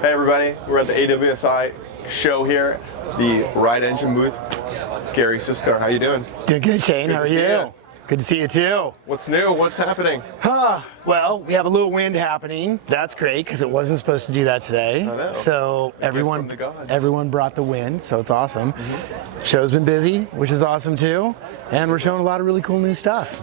Hey everybody, we're at the AWSI show here, the ride engine booth. Gary Siskar, how you doing? Doing good, Shane. How are you? Good to see you too. What's new? What's happening? Well, we have a little wind happening. That's great because it wasn't supposed to do that today. I know. So everyone brought the wind, so it's awesome. Show's been busy, which is awesome too, and we're showing a lot of really cool new stuff.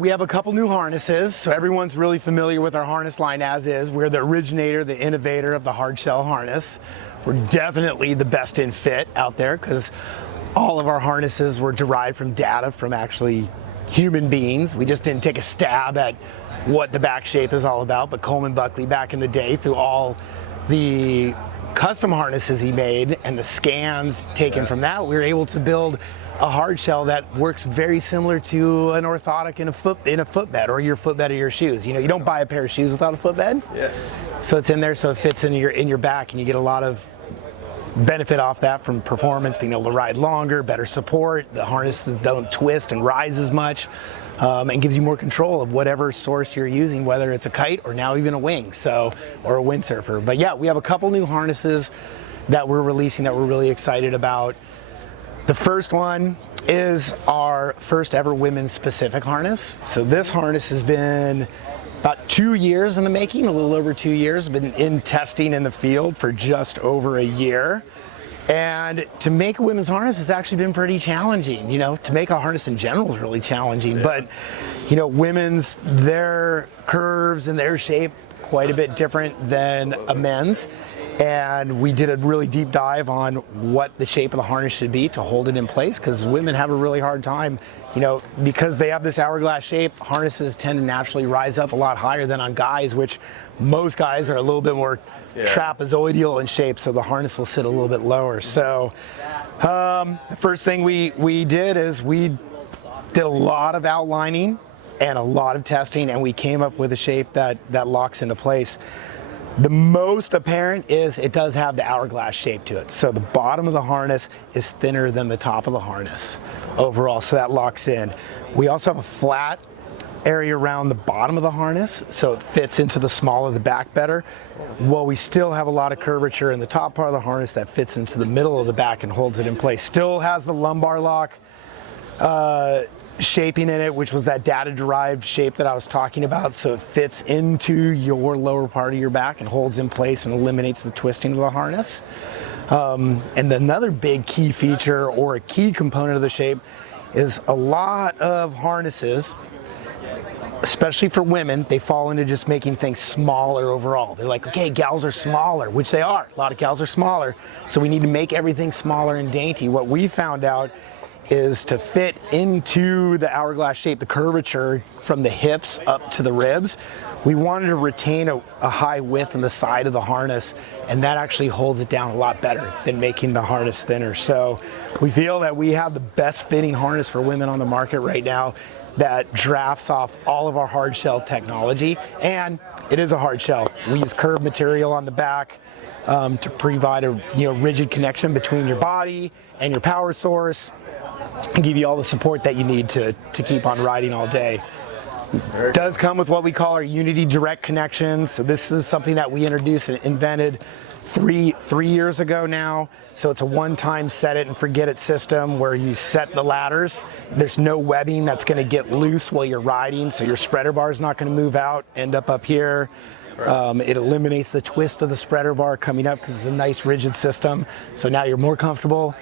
We have a couple new harnesses, so everyone's really familiar with our harness line as is. We're the originator, the innovator of the hard shell harness. We're definitely the best in fit out there because all of our harnesses were derived from data from actually human beings. We just didn't take a stab at what the back shape is all about, but Coleman Buckley back in the day, through all the custom harnesses he made and the scans taken from that, we were able to build a hard shell that works very similar to an orthotic in a footbed or your footbed of your shoes. You know, you don't buy a pair of shoes without a footbed. Yes. So it's in there, so it fits in your back, and you get a lot of benefit off that from performance, being able to ride longer, better support. The harnesses don't twist and rise as much, and gives you more control of whatever source you're using, whether it's a kite or now even a wing, or a windsurfer. But yeah, we have a couple new harnesses that we're releasing that we're really excited about. The first one is our first ever women's specific harness. So this harness has been about 2 years in the making, a little over 2 years. Been in testing in the field for just over a year. And to make a women's harness has actually been pretty challenging. You know, to make a harness in general is really challenging, but you know, women's, their curves and their shape quite a bit different than a men's. And we did a really deep dive on what the shape of the harness should be to hold it in place, because women have a really hard time, you know, because they have this hourglass shape. Harnesses tend to naturally rise up a lot higher than on guys, which most guys are a little bit more trapezoidal in shape, so the harness will sit a little bit lower. So the first thing we did is we did a lot of outlining and a lot of testing, and we came up with a shape that locks into place. The most apparent is it does have the hourglass shape to it. So the bottom of the harness is thinner than the top of the harness overall, so that locks in. We also have a flat area around the bottom of the harness, so it fits into the small of the back better. While we still have a lot of curvature in the top part of the harness that fits into the middle of the back and holds it in place. Still has the lumbar lock shaping in it, which was that data-derived shape that I was talking about, so it fits into your lower part of your back and holds in place and eliminates the twisting of the harness. And another big key feature or a key component of the shape is a lot of harnesses, especially for women, they fall into just making things smaller overall. They're like, okay, gals are smaller, which they are. A lot of gals are smaller, so we need to make everything smaller and dainty. What we found out is to fit into the hourglass shape, the curvature from the hips up to the ribs, we wanted to retain a high width on the side of the harness, and that actually holds it down a lot better than making the harness thinner. So we feel that we have the best fitting harness for women on the market right now that drafts off all of our hard shell technology, and it is a hard shell. We use curved material on the back to provide a rigid connection between your body and your power source, and give you all the support that you need to keep on riding all day. It does come with what we call our Unity Direct connections. So this is something that we introduced and invented three years ago now. So it's a one-time set it and forget it system where you set the ladders. There's no webbing that's going to get loose while you're riding, so your spreader bar is not going to move out, end up here. It eliminates the twist of the spreader bar coming up because it's a nice rigid system. So now you're more comfortable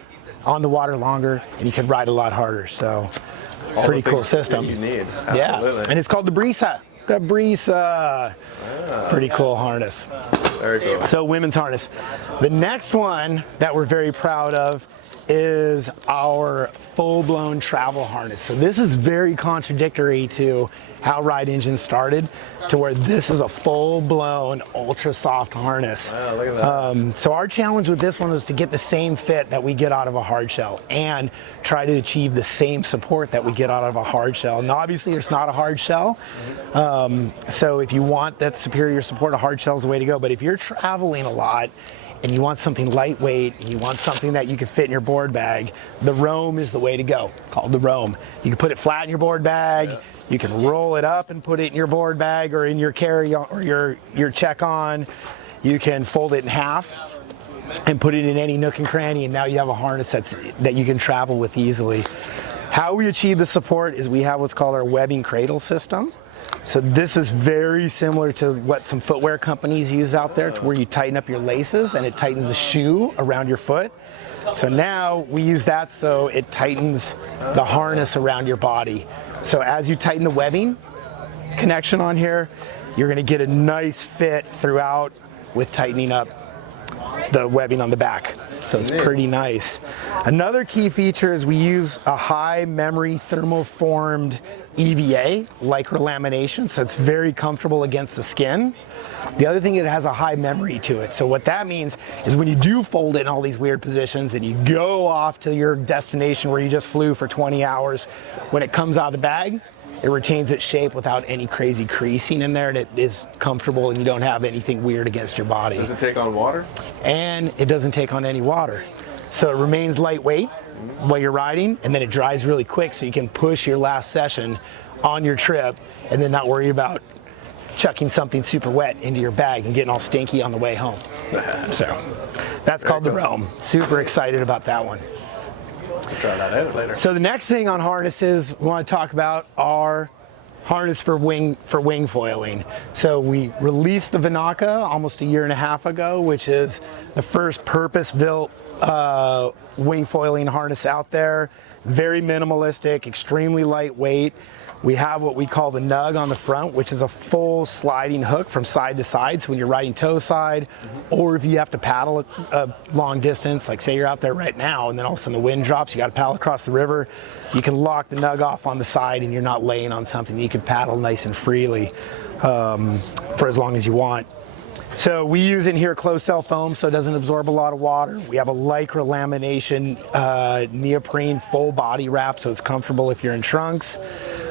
on the water longer, and you can ride a lot harder. So pretty cool system. You need. Absolutely. Yeah, and it's called the Brisa. The Brisa. Pretty cool harness. Very cool. So women's harness. The next one that we're very proud of is our full-blown travel harness. So this is very contradictory to how Ride Engine started, to where this is a full-blown ultra soft harness. Wow, look at that. So our challenge with this one was to get the same fit that we get out of a hard shell and try to achieve the same support that we get out of a hard shell. And obviously it's not a hard shell, so if you want that superior support, a hard shell is the way to go. But if you're traveling a lot and you want something lightweight, and you want something that you can fit in your board bag, the Roam is the way to go, called the Roam. You can put it flat in your board bag, you can roll it up and put it in your board bag or in your carry-on or your check-on. You can fold it in half and put it in any nook and cranny, and now you have a harness that you can travel with easily. How we achieve the support is we have what's called our webbing cradle system. So this is very similar to what some footwear companies use out there, to where you tighten up your laces and it tightens the shoe around your foot. So now we use that so it tightens the harness around your body. So as you tighten the webbing connection on here, you're going to get a nice fit throughout with tightening up the webbing on the back. So it's pretty nice. Another key feature is we use a high memory thermoformed EVA, lycra lamination, so it's very comfortable against the skin. The other thing, it has a high memory to it. So what that means is when you do fold it in all these weird positions and you go off to your destination where you just flew for 20 hours, when it comes out of the bag, it retains its shape without any crazy creasing in there, and it is comfortable and you don't have anything weird against your body. Does it take on water? And it doesn't take on any water. So it remains lightweight while you're riding, and then it dries really quick so you can push your last session on your trip and then not worry about chucking something super wet into your bag and getting all stinky on the way home. So that's called the Roam. Super excited about that one. Try that out later. So the next thing on harnesses we want to talk about are harness for wing foiling. So we released the Vinaca almost a year and a half ago, which is the first purpose-built wing foiling harness out there. Very minimalistic, extremely lightweight. We have what we call the Nugg on the front, which is a full sliding hook from side to side. So when you're riding toe side, or if you have to paddle a long distance, like say you're out there right now and then all of a sudden the wind drops, you got to paddle across the river, you can lock the Nugg off on the side and you're not laying on something. You can paddle nice and freely for as long as you want. So we use in here closed cell foam so it doesn't absorb a lot of water. We have a lycra lamination neoprene full body wrap, so it's comfortable if you're in trunks.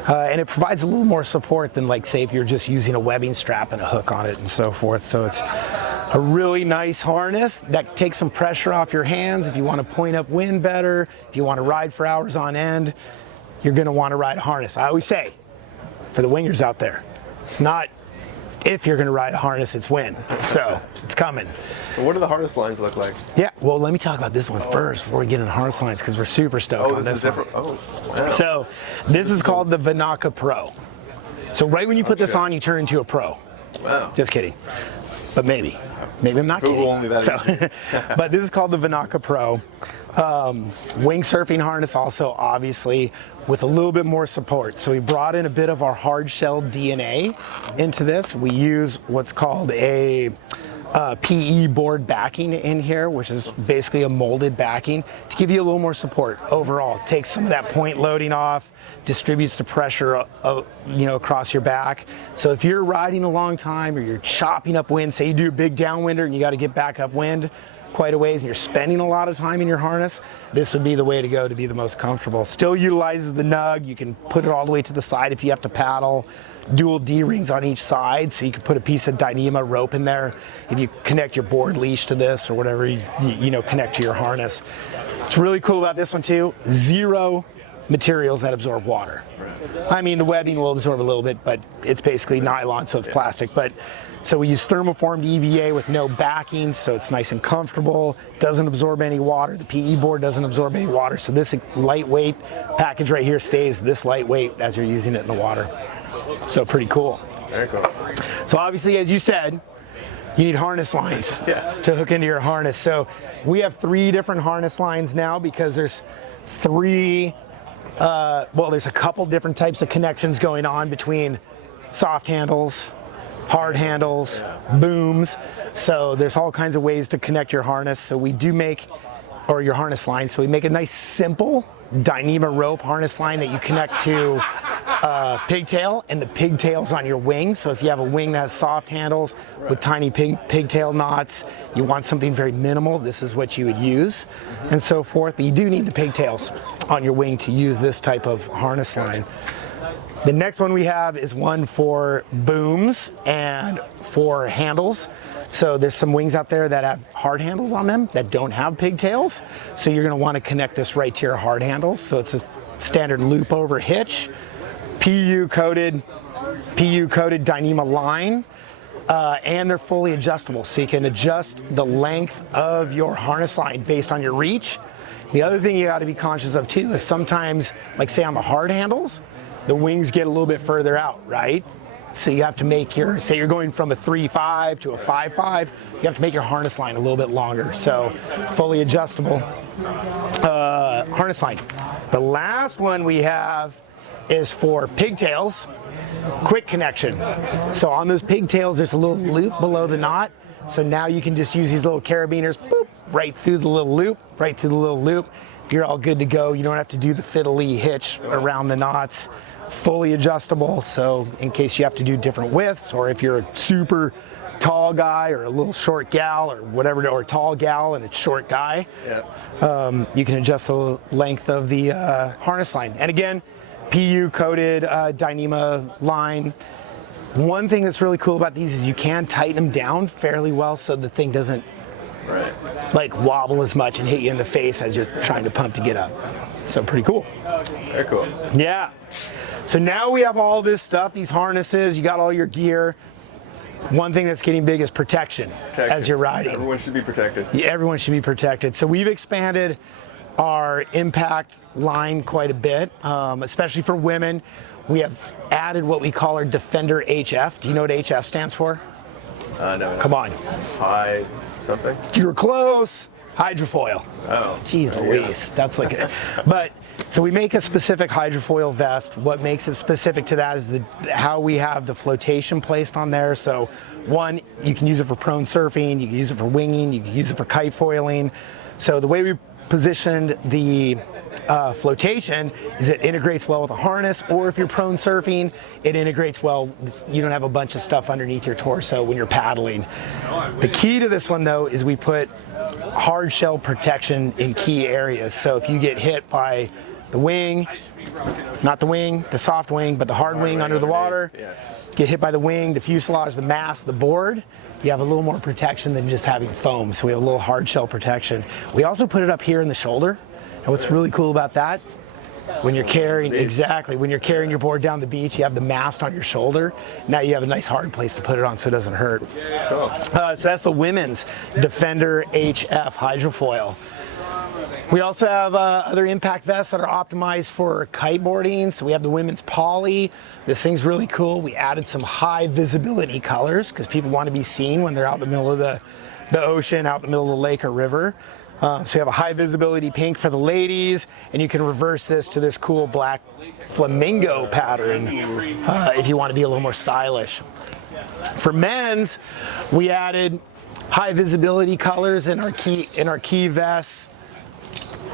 And it provides a little more support than, like, say if you're just using a webbing strap and a hook on it and so forth. So it's a really nice harness that takes some pressure off your hands. If you want to point up wind better, if you want to ride for hours on end, you're going to want to ride a harness. I always say, for the wingers out there, it's not if you're going to ride a harness, it's when. So it's coming. What do the harness lines look like? Yeah, well, let me talk about this one first before we get into harness lines, because we're super stoked on this is one. different. Oh, wow. So this is called the Vinaca Pro. So right when you put this on, you turn into a pro. Wow. Just kidding. But maybe. Maybe I'm not Who kidding. only that So, but this is called the Vinaca Pro. Wing surfing harness also, obviously, with a little bit more support. So we brought in a bit of our hard shell DNA into this. We use what's called a PE board backing in here, which is basically a molded backing to give you a little more support overall. It takes some of that point loading off, distributes the pressure across your back. So if you're riding a long time or you're chopping up wind, say you do a big downwinder and you got to get back upwind quite a ways and you're spending a lot of time in your harness, this would be the way to go to be the most comfortable. Still utilizes the Nugg. You can put it all the way to the side if you have to paddle. Dual D-rings on each side, so you can put a piece of Dyneema rope in there if you connect your board leash to this or whatever you connect to your harness. What's really cool about this one too, zero materials that absorb water. I mean, the webbing will absorb a little bit, but it's basically nylon, so it's plastic. But so we use thermoformed EVA with no backing, so it's nice and comfortable. Doesn't absorb any water. The PE board doesn't absorb any water, so this lightweight package right here stays this lightweight as you're using it in the water. So pretty cool. Very cool. So obviously, as you said, you need harness lines to hook into your harness. So we have 3 different harness lines now because there's 3, there's a couple different types of connections going on between soft handles, hard handles, booms. So there's all kinds of ways to connect your harness. So we do make or your harness line. So we make a nice simple Dyneema rope harness line that you connect to pigtail, and the pigtails on your wing. So if you have a wing that has soft handles with tiny pigtail knots, you want something very minimal, this is what you would use, and so forth. But you do need the pigtails on your wing to use this type of harness line. The next one we have is one for booms and for handles. So there's some wings out there that have hard handles on them that don't have pigtails. So you're gonna wanna connect this right to your hard handles. So it's a standard loop over hitch, PU coated Dyneema line, and they're fully adjustable. So you can adjust the length of your harness line based on your reach. The other thing you gotta be conscious of too is sometimes, like say on the hard handles, the wings get a little bit further out, right? So you have to make your, say you're going from a 3.5 to a 5.5, you have to make your harness line a little bit longer. So fully adjustable harness line. The last one we have is for pigtails, quick connection. So on those pigtails, there's a little loop below the knot. So now you can just use these little carabiners, boop, right through the little loop, right through the little loop. You're all good to go. You don't have to do the fiddly hitch around the knots. Fully adjustable, so in case you have to do different widths, or if you're a super tall guy or a little short gal or whatever, or a tall gal and a short guy, you can adjust the length of the harness line. And again, PU coated Dyneema line. One thing that's really cool about these is you can tighten them down fairly well so the thing doesn't like wobble as much and hit you in the face as you're trying to pump to get up. So pretty cool. Very cool. Yeah. So now we have all this stuff, these harnesses, you got all your gear. One thing that's getting big is protection as you're riding. Everyone should be protected. Yeah, everyone should be protected. So we've expanded our impact line quite a bit, especially for women. We have added what we call our Defender HF. Do you know what HF stands for? No. Come on. High something? You were close. Hydrofoil. Oh. Jeez Louise, that's like it. But so we make a specific hydrofoil vest. What makes it specific to that is how we have the flotation placed on there. So one, you can use it for prone surfing, you can use it for winging, you can use it for kite foiling. So the way we positioned the flotation is it integrates well with a harness, or if you're prone surfing, it integrates well. You don't have a bunch of stuff underneath your torso when you're paddling. The key to this one though is we put hard shell protection in key areas. So if you get hit by the wing, not the wing, the soft wing, but the hard wing under the water, get hit by the wing, the fuselage, the mast, the board, you have a little more protection than just having foam. So we have a little hard shell protection. We also put it up here in the shoulder. And what's really cool about that, when you're carrying, when you're carrying your board down the beach, you have the mast on your shoulder. Now you have a nice hard place to put it on so it doesn't hurt. Cool. So that's the women's Defender HF hydrofoil. We also have other impact vests that are optimized for kiteboarding. So we have the women's poly. This thing's really cool. We added some high visibility colors because people want to be seen when they're out in the middle of the ocean, out in the middle of the lake or river. So you have a high visibility pink for the ladies, and you can reverse this to this cool black flamingo pattern if you want to be a little more stylish. For men's, we added high visibility colors in our key vests.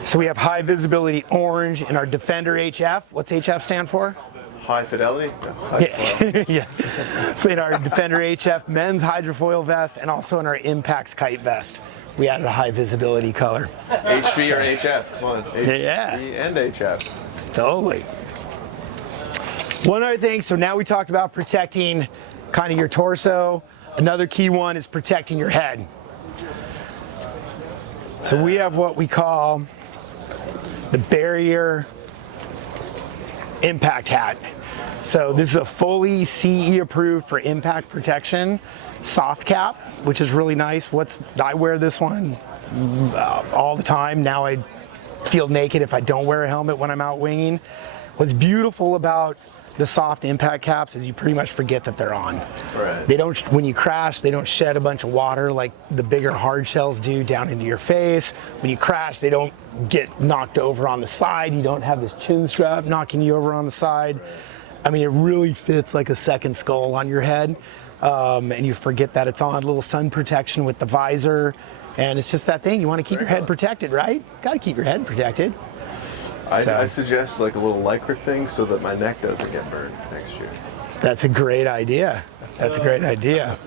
So we have high visibility orange in our Defender HF. What's HF stand for? High fidelity? Yeah. In our Defender HF men's hydrofoil vest, and also in our Impacts kite vest, we added a high visibility color. HV or HF? Come on. HV and HF. Totally. One other thing, so now we talked about protecting kind of your torso. Another key one is protecting your head. So we have what we call the barrier impact hat. So this is a fully CE approved for impact protection soft cap, which is really nice. I wear this one all the time. Now I feel naked if I don't wear a helmet when I'm out winging. What's beautiful about the soft impact caps is you pretty much forget that they're on. Right. They don't, when you crash, they don't shed a bunch of water like the bigger hard shells do down into your face. When you crash, they don't get knocked over on the side. You don't have this chin strap knocking you over on the side. I mean, it really fits like a second skull on your head. And you forget that it's on. A little sun protection with the visor. And it's just that thing, you want to keep your head protected, right? Got to keep your head protected. I suggest like a little Lycra thing so that my neck doesn't get burned next year. That's a great idea. That's a great idea.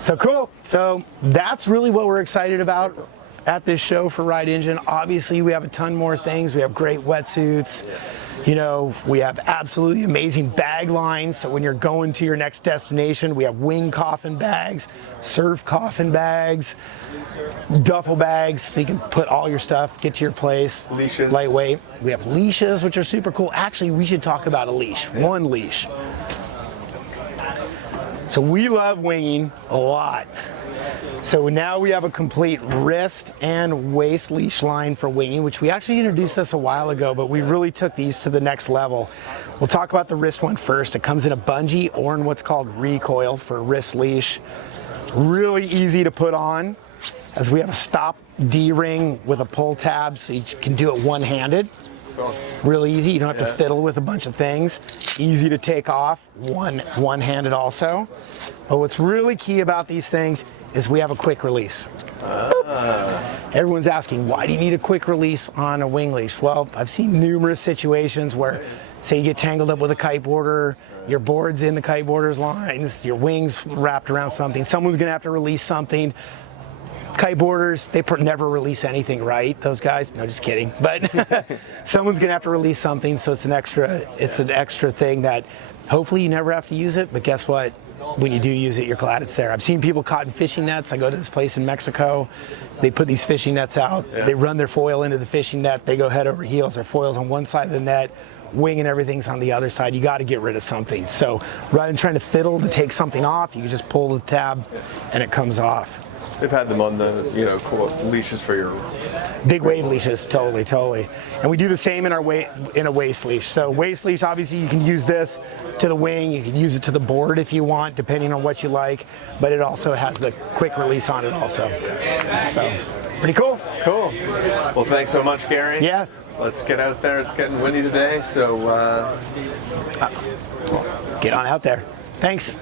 So cool. So that's really what we're excited about at this show for Ride Engine. Obviously, we have a ton more things. We have great wetsuits. You know, we have absolutely amazing bag lines. So when you're going to your next destination, we have wing coffin bags, surf coffin bags, duffel bags, so you can put all your stuff, get to your place. Leashes. Lightweight. We have leashes, which are super cool. Actually, we should talk about a leash. One leash. So we love winging a lot. So now we have a complete wrist and waist leash line for winging, which we actually introduced this a while ago, but we really took these to the next level. We'll talk about the wrist one first. It comes in a bungee or in what's called recoil for a wrist leash. Really easy to put on, as we have a stop D-ring with a pull tab, so you can do it one-handed. Really easy. You don't have to fiddle with a bunch of things. Easy to take off, one-handed also. But what's really key about these things is we have a quick release. Everyone's asking, why do you need a quick release on a wing leash? Well, I've seen numerous situations where, say you get tangled up with a kiteboarder, your board's in the kiteboarder's lines, your wing's wrapped around something, someone's gonna have to release something. Kiteboarders, they never release anything, right? Those guys? No, just kidding. But someone's gonna have to release something, so it's an extra thing that hopefully you never have to use it, but guess what? When you do use it, you're glad it's there. I've seen people caught in fishing nets. I go to this place in Mexico. They put these fishing nets out. Yeah. They run their foil into the fishing net. They go head over heels. Their foil's on one side of the net, wing and everything's on the other side. You got to get rid of something. So rather than trying to fiddle to take something off, you can just pull the tab and it comes off. They've had them on the, cool leashes for your big wave leashes, totally. And we do the same in a waist leash. So waist leash, obviously you can use this to the wing, you can use it to the board if you want, depending on what you like, but it also has the quick release on it also. So, pretty cool. Cool. Well, thanks so much, Gary. Yeah. Let's get out there. It's getting windy today, so get on out there. Thanks.